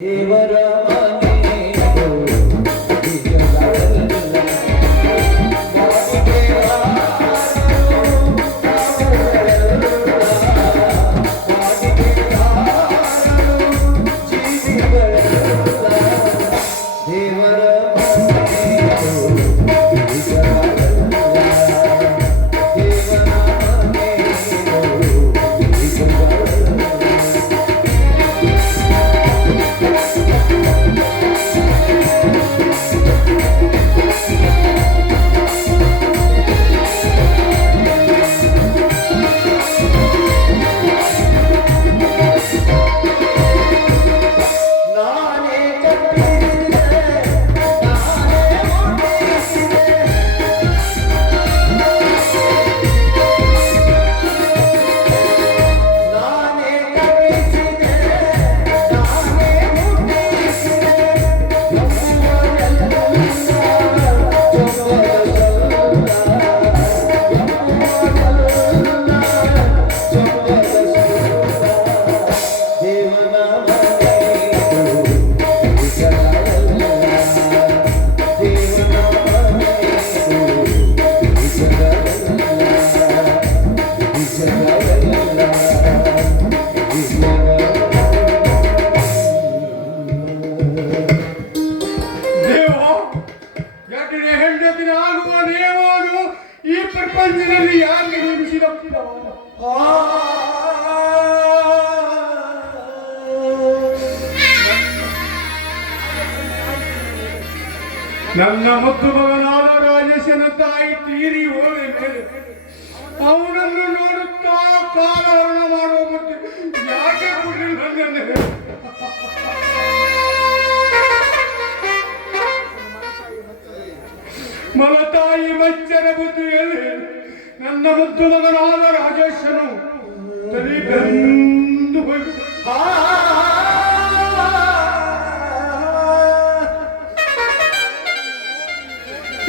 ದೇವರ ಪ್ರಪಂಚದಲ್ಲಿ ಯಾಕೆ ನಿರ್ಮಿಸಿದ ನನ್ನ ಮುದ್ದು ಮಗನಾದ ರಾಜೇಶನ ತಾಯಿ ತೀರಿ ಹೋದ ಮೇಲೆ ಅವನನ್ನು ನೋಡುತ್ತಾ ಕಾಲಹರಣ ಮಾಡುವ ಮತ್ತೆ ಯಾಕೆ ಕೊಡಲಿಲ್ಲ ಮಲತಾಯಿ ಮಚ್ಚರ ಬುದ್ಧಿಯಲ್ಲಿ ನನ್ನ ಮುದ್ದು ಮಗನಾದ ರಾಜೇಶನು ತಲೆ ಬೆಂದು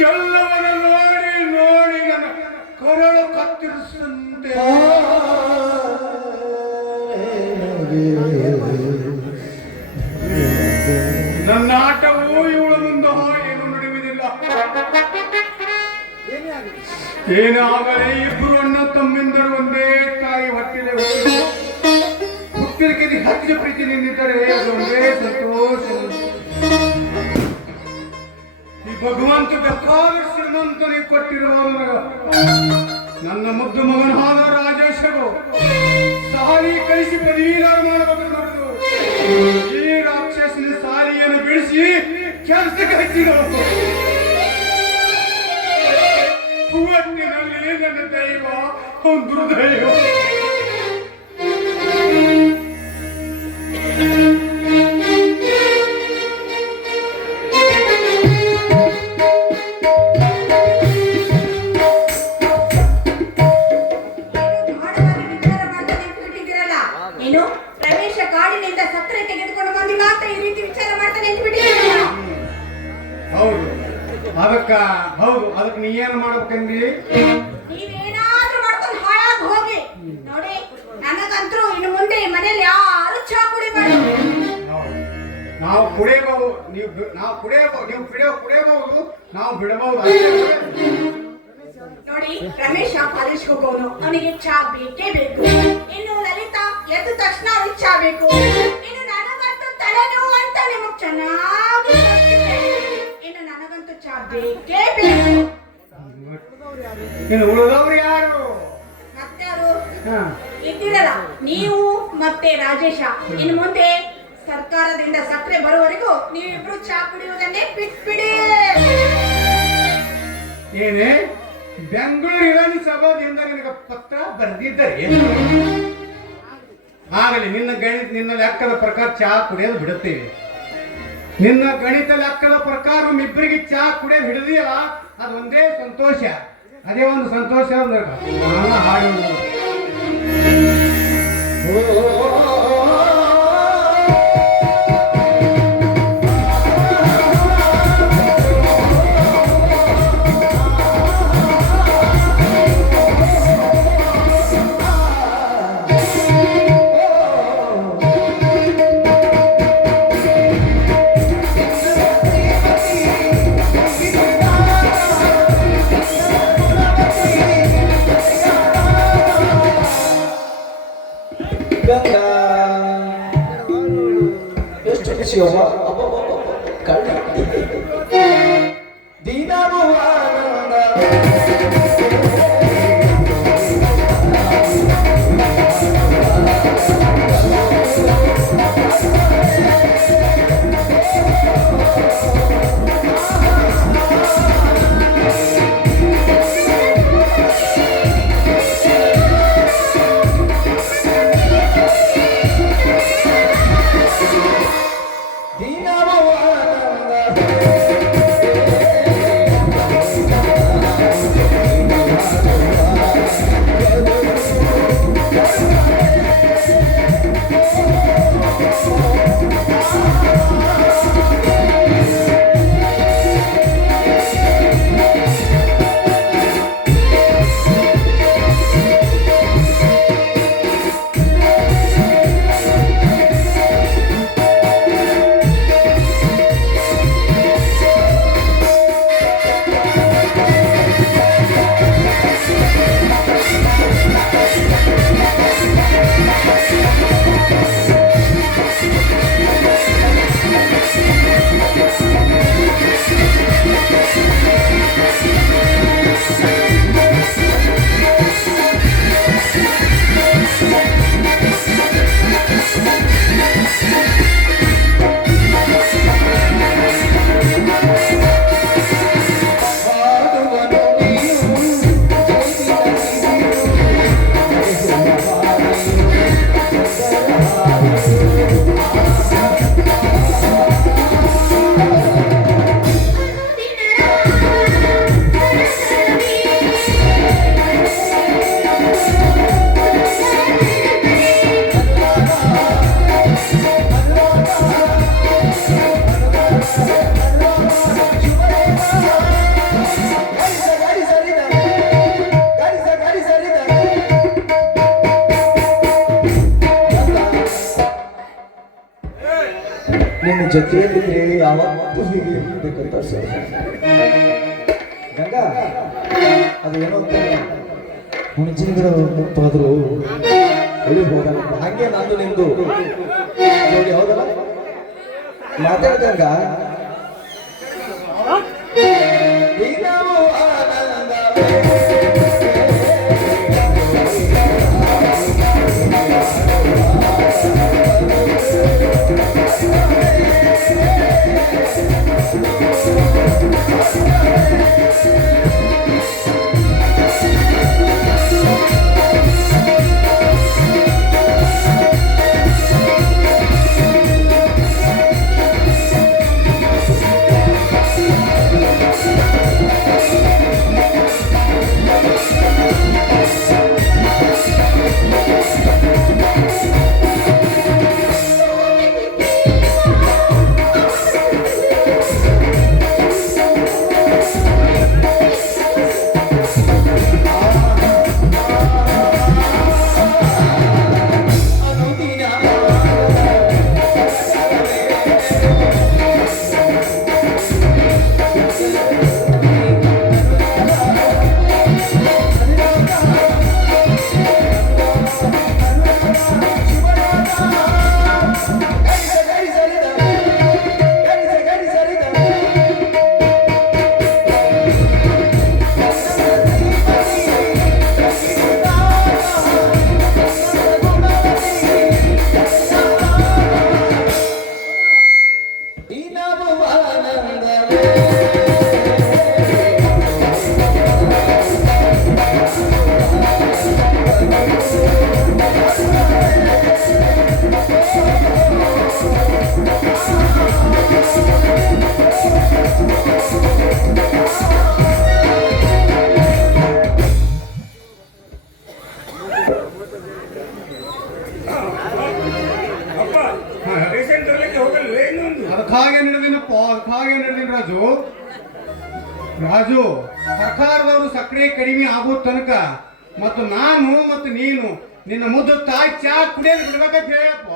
ಎಲ್ಲವನ್ನ ನೋಡಿ ನೋಡಿ ನನ್ನ ಕರಳು ಕತ್ತರಿಸಂತೆ ನನ್ನ ಆಟವು ಇವಳ ಮುಂದೆ ಏನು ನಡೆಯುವುದಿಲ್ಲ. ಏನಾಗಲೇ ಇಬ್ಬರು ಅಣ್ಣ ತಮ್ಮಿಂದರು ಒಂದೇ ತಾಯಿ ಹೊಟ್ಟೆಲೆ ಹುಟ್ಟಿಗೆ ಹಚ್ಚ ಪ್ರೀತಿ ನಿಂತಿದ್ದಾರೆ. ಒಂದೇ ಸಂತೋಷ. ಈ ಭಗವಂತ ಬೇಕಾದ ಶ್ರೀಮಂತನಿಗೆ ಕೊಟ್ಟಿರುವ ನನ್ನ ಮುದ್ದು ಮಗನಾದ ರಾಜೇಶರು ಸಾರಿ ಕಳಿಸಿ ಪದವೀಧರ ಮಾಡಬೇಕು ನೋಡುದು. ಈ ರಾಕ್ಷಸನ ಸಾರಿಯನ್ನು ಬಿಡಿಸಿ ಕೆಲಸಕ್ಕೆ ಹಚ್ಚಿದವರು. ಹೂವಟ್ಟಿನಲ್ಲಿ ನನ್ನ ದೈವ ದುರ್ದೈವ. ನೀನು ಪ್ರವೇಶ ಕಾಡಿನಿಂದ ಸಕ್ಕರೆ ತೆಗೆದುಕೊಂಡು ಬಂದು ಮಾತ್ರ ಈ ರೀತಿ ವಿಚಾರ ಮಾಡ್ತಾನೆ ಅಂತ ಬಿಟ್ಟಿದ್ದೀರ. ಹೌದು ಅದಕ್ಕೆ ನೀ ಏನು ಮಾಡ್ಬೇಕಂದಿ? ನೀವೇನಾದ್ರೂ ಮಾಡ್ಕೊಂಡು ಹಾಳಾಗಿ ಹೋಗಿ ನೋಡಿ. ನನಗಂತೂ ಇನ್ನು ಮುಂದೆ ಮನೇಲಿ ಯಾರು ಚಾ ಕುಡಿಬಾರ್ದು. ನಾವು ಕುಡಿಯಬಹುದು, ನೀವು ಕುಡಿಯಬಹುದು, ನಾವು ಬಿಡಬಹುದು. ನೋಡಿ, ರಮೇಶ ಕಾಲೇಜ್ ಹೋಗೋನು, ಅವನಿಗೆ ಚಾ ಬೇಕೇ ಬೇಕು. ಇನ್ನು ಲಲಿತಾ ಎದ್ದ ತಕ್ಷಣ ಅವ್ರಿಗೆ ಚಾ ಬೇಕು. ಇನ್ನು ನನಗಂತೂ ತಲೆನೋವು ಅಂತ ನಿಮಗ್ ಚೆನ್ನಾಗಿ ಇನ್ನು ನನಗಂತೂ ಚಾ ಬೇಕೇ ಬೇಕು. ಇನ್ನು ಉಳಿದವ್ರು ಯಾರು? ಮತ್ತೆ ಅವರು ಇದ್ದೀರಲ್ಲ, ನೀವು ಮತ್ತೆ ರಾಜೇಶ. ಇನ್ನು ಮುಂದೆ ಸರ್ಕಾರದಿಂದ ಸಕ್ಕರೆ ಬರುವವರೆಗೂ ನೀವಿಬ್ರು ಚಾ ಕುಡಿಯುವುದನ್ನೇ ಬಿಟ್ಬಿಡಿ. ಏನೇ ಬೆಂಗಳೂರು ವಿಧಾನಸಭಾದಿಂದ ನಿನಗೆ ಪತ್ರ ಬರೆದಿದ್ದಾರೆ? ಆಗಲಿ, ನಿನ್ನ ಲೆಕ್ಕದ ಪ್ರಕಾರ ಚಹಾ ಕುಡಿಯೋದು ಬಿಡುತ್ತೇವೆ. ನಿನ್ನ ಗಣಿತ ಲೆಕ್ಕದ ಪ್ರಕಾರ ನಮ್ಮಿಬ್ಬರಿಗೆ ಚಹಾ ಕುಡಿಯೋದು ಹಿಡಿದಿಲ್ಲ, ಅದು ಒಂದೇ ಸಂತೋಷ. ಅದೇ ಒಂದು ಸಂತೋಷ ಹಾಡು. ಶಿವ ಕಳ್ಳ ದಿನವೂ ಆನಂದ ನಿನ್ನ ಜೊತೆಯಲ್ಲಿದ್ರೆ ಯಾವತ್ತೂ ಹೀಗೆ ಇರ್ಬೇಕಂತ ಸರ್ ಗಂಗಾ ಅದು ಏನೋ ಅಂತ ಹುಣಚಿನ ಗಿಡ ಮುಟ್ಟೋದ್ರು ಒಳ್ಳೆ ಹೋಗಲ್ಲ ಹಾಗೆ ನಂದು ನಿಂದು ನೋಡಿ ಹೌದಲ್ಲ ಮಾತಾಡ ಗಂಗಾ ದಿನವೂ ಆನಂದವೇ ಅದಕ್ಕಾಗೆ ನಡೆದಿನಪ್ಪ ಅದಕ್ಕಾಗೆ ನಡೆದಿನ ರಾಜು ರಾಜು ಸರ್ಕಾರದವರು ಸಕ್ಕರೆ ಕಡಿಮೆ ಆಗೋ ತನಕ ಮತ್ತು ನಾನು ಮತ್ತು ನೀನು ನಿನ್ನ ಮುದ್ದು ತಾಯಿ ಚಾ ಕುಡಿಯೋದು ಬಿಡ್ಬೇಕಂತ ಹೇಳಪ್ಪ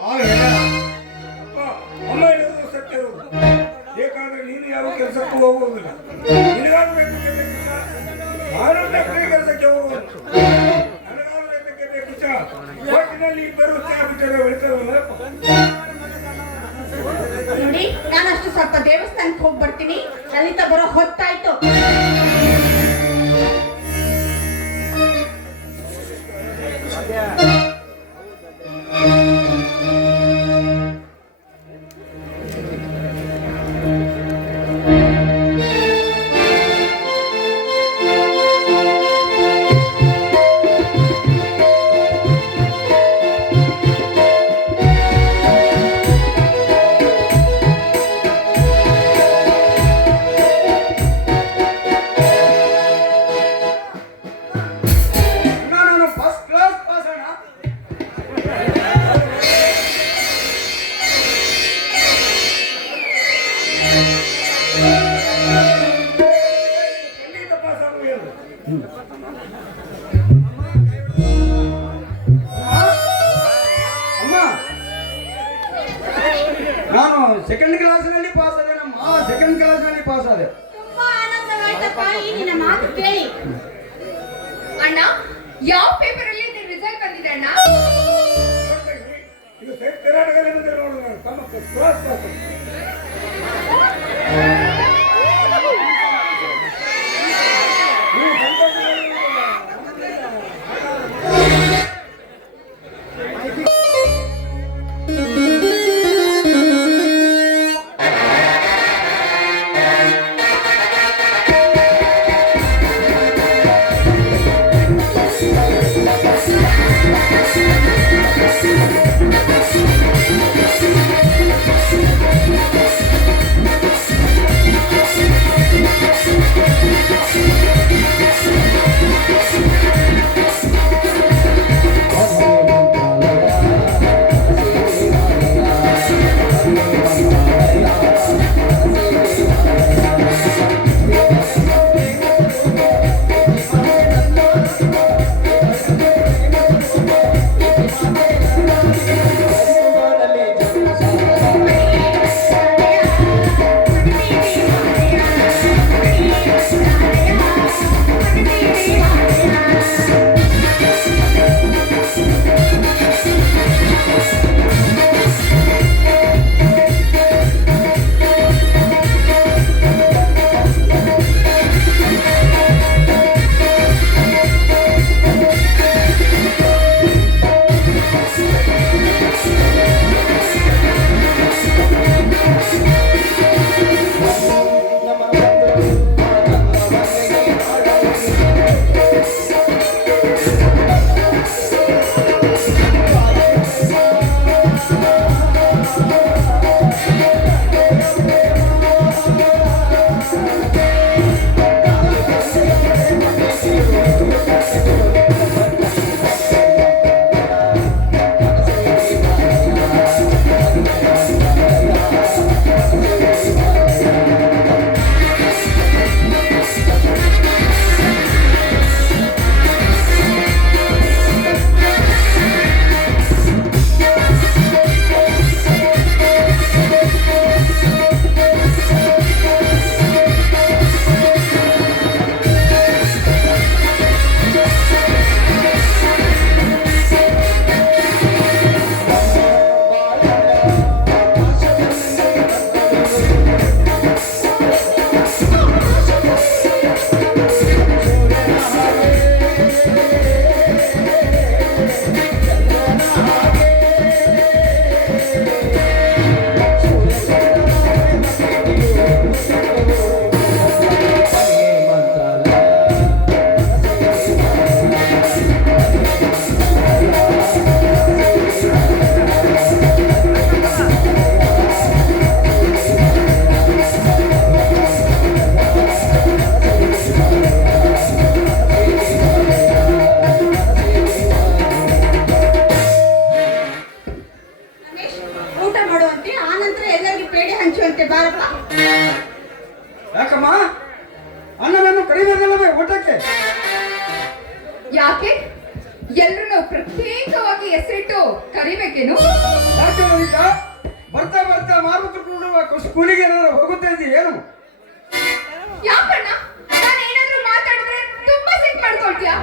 ಅಮ್ಮ ಹೇಳಿದ್ರು ಸತ್ಯ ಬೇಕಾದ್ರೆ ನೀನು ಯಾವ ಕೆಲಸಕ್ಕೂ ಹೋಗುವುದಿಲ್ಲ ನಿನಗಾದ್ರೂ ನಾನು ಸಕ್ಕರೆ ಕೆಲಸಕ್ಕೆ ಹೋಗುವುದು ನನಗಾದ್ರೂ ಇದಕ್ಕೆ ಬೇಕು ಚಾ ಒಟ್ಟಿನಲ್ಲಿ ಇಬ್ಬರು ಚಾ ಬಿಟ್ಟರೆ ಉಳಿತಾರಲ್ಲ ಸ್ವಲ್ಪ ದೇವಸ್ಥಾನಕ್ಕೆ ಹೋಗಿ ಬರ್ತೀನಿ. ಲಲಿತಾ ಬರೋ ಹೊತ್ತಾಯ್ತು. ನಾನು ಫಸ್ಟ್ ಕ್ಲಾಸ್ ಪಾಸ್ ಅಣ್ಣ. ಖಂಡಿತ ಪಾಸ್ ಆಗುವುದು. ಅಮ್ಮ, ನಾನು ಸೆಕೆಂಡ್ ಕ್ಲಾಸ್ನಲ್ಲಿ ಪಾಸ್ ಆದೆ ನಮ್ಮ ಸೆಕೆಂಡ್ ಕ್ಲಾಸ್ನಲ್ಲಿ ಪಾಸ್ ಆದೆ. ತುಂಬಾ ಆನಂದವಾಯ್ತಪ್ಪ ಈ ನಿನ್ನ ಮಾತು ಕೇಳಿ. ಅಣ್ಣ ಯಾವ ಪೇಪರ್ ಅಲ್ಲಿ ರಿಸಲ್ಟ್ ಬಂದಿದೆ ಅಣ್ಣ? ಇದು ಕರ್ನಾಟಕದಲ್ಲಿ ನೋಡುವ ತಮ್ಮ ಕ್ಲಾಸ್ ಪಾಸ್. ಹಂಚುವಂತೆ ಬಾರಪ್ಪ. ಯಾಕಮ್ಮ ಅಣ್ಣನನ್ನು ಕರಿಬೇಕಲ್ಲವೇ ಊಟಕ್ಕೆ? ಯಾಕೆ ಎಲ್ಲರೂ ಪ್ರತ್ಯೇಕವಾಗಿ ಹೆಸರಿಟ್ಟು ಕರಿಬೇಕೇನು? ಯಾಕೆ ಲಲಿತಾ, ಬರ್ತಾ ಬರ್ತಾ ಮಾರುತಿ ಕೊಡುವ ಸ್ಕೂಲಿಗೆ ಏನಾದ್ರು ಹೋಗುತ್ತಾ ಇದೆಯಾ ಏನು? ಯಾಕಣ್ಣ ನಾನು ಏನಾದ್ರೂ ಮಾತಾಡಿದ್ರೆ ತುಂಬಾ ಸಿಟ್ಟು ಮಾಡ್ಕೊಳ್ತೀಯಾ?